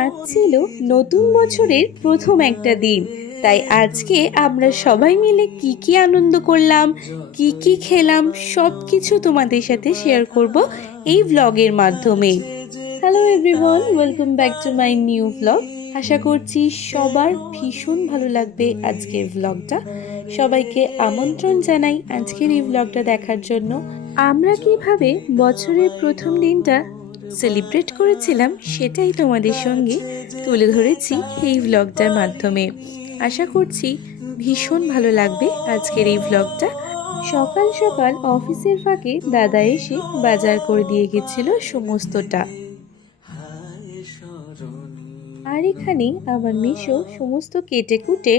আজ ছিল নতুন বছরের প্রথম একটা দিন। তাই আজকে আমরা সবাই মিলে কি কি আনন্দ করলাম, কি কি খেলাম, সব কিছু তোমাদের সাথে শেয়ার করব এই ভ্লগের মাধ্যমে। Hello everyone, welcome back to my new vlog. আশা করছি সবার ভীষণ ভালো লাগবে আজকের ভ্লগটা। সবাইকে আমন্ত্রণ জানাই আজকের এই ভ্লগটা দেখার জন্য। আমরা কিভাবে বছরের প্রথম দিনটা সেলিব্রেট করেছিলাম সেটাই তোমাদের সঙ্গে তুলে ধরেছি এই ভ্লগটার মাধ্যমে। আশা করছি ভীষণ ভালো লাগবে আজকের এই ভ্লগটা। সকাল সকাল অফিসের ফাঁকে দাদা এসে বাজার করে দিয়ে গেছিল সমস্তটা। আর এখানে আমার মিশো সমস্ত কেটে কুটে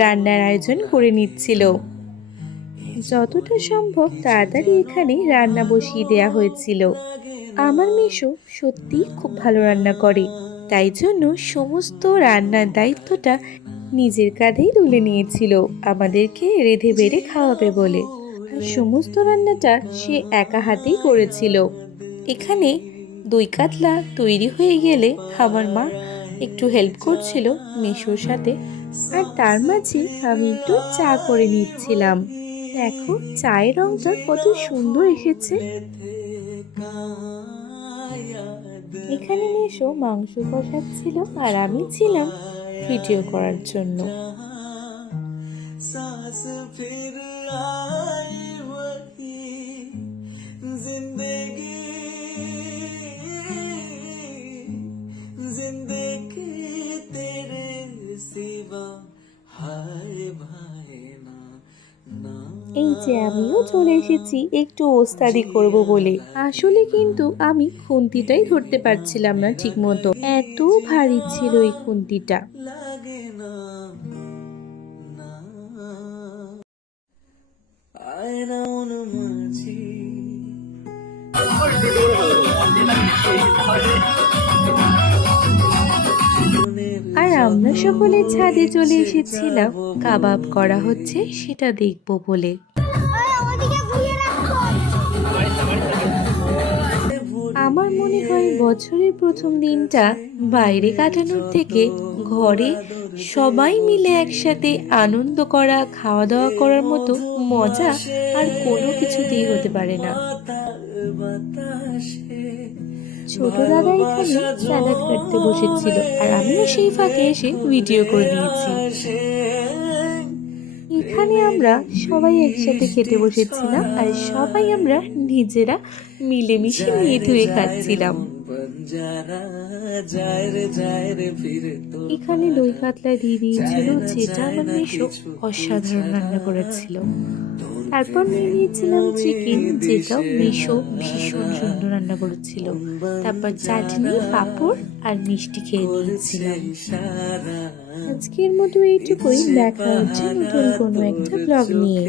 রান্নার আয়োজন করে নিচ্ছিল। যতটা সম্ভব তাড়াতাড়ি এখানে রান্না বসিয়ে দেয়া হয়েছিল। আমার মিশো সত্যি খুব ভালো রান্না করে, তাই জন্য সমস্ত রান্নার দায়িত্বটা নিজের কাঁধেই তুলে নিয়েছিল আমাদেরকে রেঁধে বেড়ে খাওয়াবে বলে। আর সমস্ত রান্নাটা সে একা হাতেই করেছিল। এখানে দই কাতলা তৈরি হয়ে গেলে আমার মা একটু হেল্প করছিল মিশোর সাথে, আর তার মাঝে আমি একটু চা করে নিচ্ছিলাম। দেখো চায়ের রংটা কত সুন্দর এসেছে। এখানে মিশো মাংস কষাচ্ছিল আর আমি ছিলাম ভিডিও করার জন্য। এই যে আমিও চলে এসেছি একটু ওস্তাদি করব বলে। আসলে কিন্তু আমি খুন্তিটাই ধরতে পারছিলাম না ঠিক মতো, এত ভারী ছিল এই খুন্তিটা। আর আমরা সকলে ছাদে চলে এসেছিলাম কাবাব করা হচ্ছে সেটা দেখবো বলে। আমার মনে হয় বছরের প্রথম দিনটা বাইরে কাটানোর থেকে ঘরে সবাই মিলে একসাথে আনন্দ করা, খাওয়া দাওয়া করার মতো মজা আর কোনো কিছুতেই হতে পারে না। ছোট দাদা এখানে স্যালাড কাটতে বসেছিল আর আমিও সেই ফাঁকে এসে ভিডিও করে নিয়েছি। এখানে আমরা সবাই একসাথে খেতে বসেছিলাম আর সবাই আমরা নিজেরা মিলেমিশে নিয়ে ধুয়ে খাচ্ছিলাম। এখানে দই কাতলা দিয়ে দিয়েছিল, যেটা আমার মিশো অসাধারণ রান্না করেছিল। তারপর নিয়ে নিয়েছিলাম চিকেন, যেটাও মিশো ভীষণ সুন্দর রান্না করেছিল। তারপর চাটনি, পাঁপড় আর মিষ্টি খেয়ে নিয়েছিলাম। আজকের মতো এইটুকুই, দেখা হচ্ছে নতুন কোনো একটা ব্লগ নিয়ে।